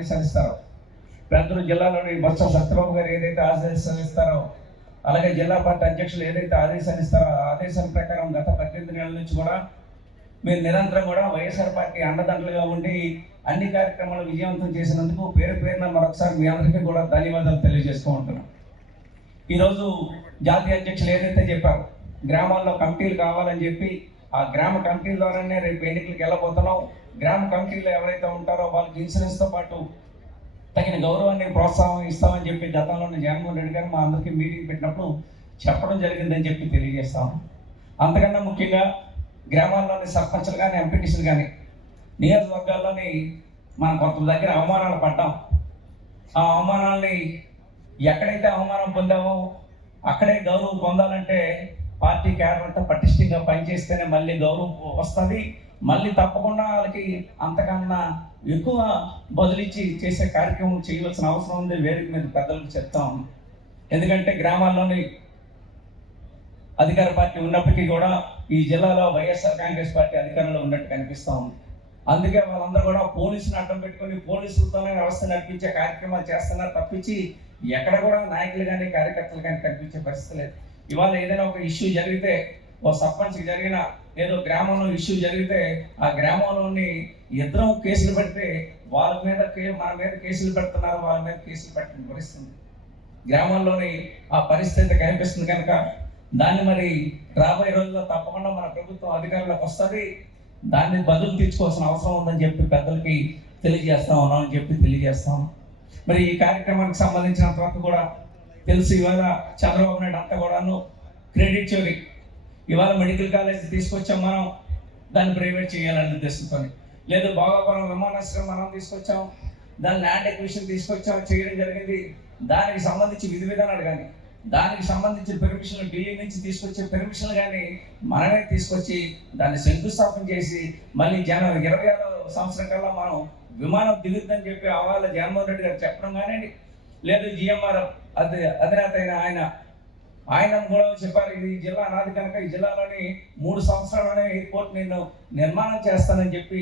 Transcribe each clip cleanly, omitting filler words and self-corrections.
ఆదేశాలు ఇస్తారో, పెద్దలు జిల్లాలోని బొత్స సత్యబాబు గారు ఏదైతే ఆదేశాలు ఇస్తారో, అలాగే జిల్లా పార్టీ అధ్యక్షులు ఏదైతే ఆదేశాలు ఇస్తారో ఆ ఆదేశాల ప్రకారం గత 18 నెలల నుంచి కూడా మీరు నిరంతరం కూడా వైఎస్ఆర్ పార్టీ అండదండలుగా ఉండి అన్ని కార్యక్రమాలు విజయవంతం చేసినందుకు పేరు పేరున మరొకసారి మీ అందరికీ కూడా ధన్యవాదాలు తెలియజేస్తూ ఉంటున్నాం. ఈరోజు జాతీయ అధ్యక్షులు ఏదైతే చెప్పారు, గ్రామాల్లో కమిటీలు కావాలని చెప్పి ఆ గ్రామ కమిటీల ద్వారానే రేపు ఎన్నికలకు వెళ్ళబోతున్నాం. గ్రామ కమిటీలో ఎవరైతే ఉంటారో వాళ్ళకి ఇన్సూరెన్స్తో పాటు తగిన గౌరవాన్ని ప్రోత్సాహం ఇస్తామని చెప్పి గతంలోనే జగన్మోహన్ రెడ్డి గారు మా అందరికీ మీటింగ్ పెట్టినప్పుడు చెప్పడం జరిగిందని చెప్పి తెలియజేస్తాము. అంతకన్నా ముఖ్యంగా గ్రామాల్లోని సర్పంచులు కానీ ఎంపీటీసీలు కానీ నియోజకవర్గాల్లోని మనం కొంత దగ్గర అవమానాలు పడ్డాం. ఆ అవమానాలని ఎక్కడైతే అవమానం పొందామో అక్కడే గౌరవం పొందాలంటే పార్టీ క్యాడర్ అంతా పటిష్టంగా పనిచేస్తేనే మళ్ళీ గౌరవం వస్తుంది. మళ్ళీ తప్పకుండా వాళ్ళకి అంతకన్నా ఎక్కువ బదులిచ్చి చేసే కార్యక్రమం చేయవలసిన అవసరం ఉంది. వేదిక మీద పెద్దలకు చెప్తాం. ఎందుకంటే గ్రామాల్లోని అధికార పార్టీ ఉన్నప్పటికీ కూడా ఈ జిల్లాలో వైఎస్ఆర్ కాంగ్రెస్ పార్టీ అధికారంలో ఉన్నట్టు కనిపిస్తూ ఉంది. అందుకే వాళ్ళందరూ కూడా పోలీసులు అడ్డం పెట్టుకొని పోలీసులతోనే వ్యవస్థ నడిపించే కార్యక్రమాలు చేస్తున్నారు తప్పించి ఎక్కడ కూడా నాయకులు కానీ కార్యకర్తలు కానీ కనిపించే పరిస్థితి లేదు. ఇవాళ ఏదైనా ఒక ఇష్యూ జరిగితే, ఓ సర్పంచ్కి జరిగిన ఏదో గ్రామంలో ఇష్యూ జరిగితే ఆ గ్రామంలోని ఇద్దరం కేసులు పెడితే వాళ్ళ మీద మన మీద కేసులు పెడుతున్నారు, వాళ్ళ మీద కేసులు పెట్టిన పరిస్థితి గ్రామాల్లోని ఆ పరిస్థితి కనిపిస్తుంది. కనుక దాన్ని మరి రాబోయే రోజుల్లో తప్పకుండా మన ప్రభుత్వం అధికారంలోకి వస్తుంది. దాన్ని బదులు తీర్చుకోవాల్సిన అవసరం ఉందని చెప్పి పెద్దలకి తెలియజేస్తా ఉన్నాం అని చెప్పి తెలియజేస్తాం. మరి ఈ కార్యక్రమానికి సంబంధించినంత వరకు కూడా తెలుసు, ఇవాళ చంద్రబాబు నాయుడు అంతా కూడాను క్రెడిట్ చోరీ. ఇవాళ మెడికల్ కాలేజ్ తీసుకొచ్చాం మనం, దాన్ని ప్రైవేట్ చేయాలని ఉద్దేశంతో. లేదు భోగాపురం విమానాశ్రయం మనం తీసుకొచ్చాం, దాన్ని ల్యాండ్ ఎక్విజిషన్ తీసుకొచ్చాం, చేయడం జరిగింది. దానికి సంబంధించి విధి విధానాలు కానీ, దానికి సంబంధించిన పెర్మిషన్లు ఢిల్లీ నుంచి తీసుకొచ్చే పెర్మిషన్లు కానీ మనమే తీసుకొచ్చి దాన్ని శంకుస్థాపన చేసి మళ్ళీ జనవరి 26వ సంవత్సరం కల్లా మనం విమానం దిగుద్దని చెప్పి అవాళ జగన్మోహన్ రెడ్డి గారు చెప్పడం కానివ్వండి, లేదు జిఎంఆర్ అధినేత అయిన ఆయన కూడా చెప్పారు, ఇది జిల్లా నాది కనుక ఈ జిల్లాలోని 3 సంవత్సరాల్లోనే ఎయిర్పోర్ట్ నేను నిర్మాణం చేస్తానని చెప్పి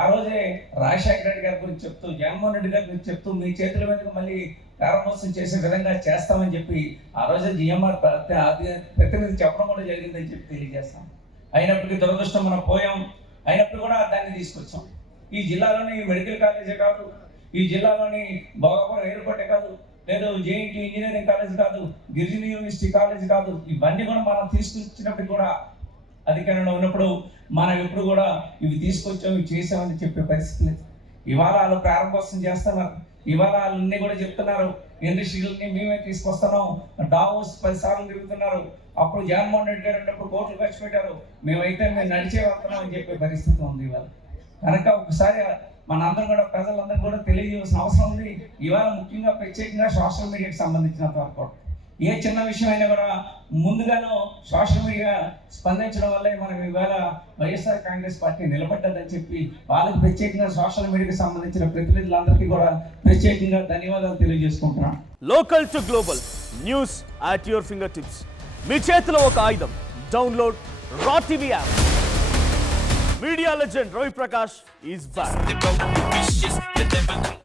ఆ రోజే రాజశేఖర రెడ్డి గారి గురించి చెప్తూ, జగన్మోహన్ రెడ్డి గారి గురించి చెప్తూ మీ చేతుల మీదకి మళ్ళీ ప్రారంభోత్సవం చేసే విధంగా చేస్తామని చెప్పి ఆ రోజే జిఎంఆర్ ప్రతినిధి చెప్పడం కూడా జరిగిందని చెప్పి తెలియజేస్తాం. అయినప్పటికీ దురదృష్టం మనం పోయాం. అయినప్పుడు కూడా దాన్ని తీసుకొచ్చాం. ఈ జిల్లాలోని మెడికల్ కాలేజే కాదు, ఈ జిల్లాలోని భోగాపురం ఎయిర్పోర్టే కాదు, లేదు జేఎన్టీ ఇంజనీరింగ్ కాలేజ్ కాదు, గిరిజన యూనివర్సిటీ కాలేజ్ కాదు, ఇవన్నీ కూడా మనం తీసుకొచ్చినప్పుడు కూడా అధికారంలో ఉన్నప్పుడు మనం ఎప్పుడు కూడా ఇవి తీసుకొచ్చాం, ఇవి చేసామని చెప్పే పరిస్థితి లేదు. ఇవాళ వాళ్ళు ప్రారంభోత్సవం చేస్తున్నారు. ఇవాళ వాళ్ళన్నీ కూడా చెప్తున్నారు, ఇండస్ట్రీలని మేమే తీసుకొస్తున్నాం, డావోస్ 10 సార్లు తిరుగుతున్నారు. అప్పుడు జగన్మోహన్ రెడ్డి గారు ఉన్నప్పుడు కోట్లు ఖర్చు పెట్టారు, మేము నడిచే వస్తున్నాం అని చెప్పే పరిస్థితి ఉంది ఇవాళ. కనుక ఒకసారి మనందరం కూడా ప్రజలందరూ కూడా తెలియజేయాల్సిన అవసరం ఉంది. ఇవాళ ముఖ్యంగా ప్రత్యేకంగా సోషల్ మీడియాకి సంబంధించినంత వరకు ఏ చిన్న విషయం అయినా కూడా ముందుగాను సోషల్ మీడియా స్పందించడం వల్లే మనం ఇవాళ వైఎస్ఆర్ కాంగ్రెస్ పార్టీ నిలబడ్డదని చెప్పి వాళ్ళకి ప్రత్యేకంగా సోషల్ మీడియాకి సంబంధించిన ప్రతినిధులందరికీ కూడా ప్రత్యేకంగా ధన్యవాదాలు తెలియజేసుకుంటున్నాను. Local to global news at your finger tips. మీ చేతిలో ఒక ఆయుధం. Download R TV app. Media legend Ravi Prakash is back.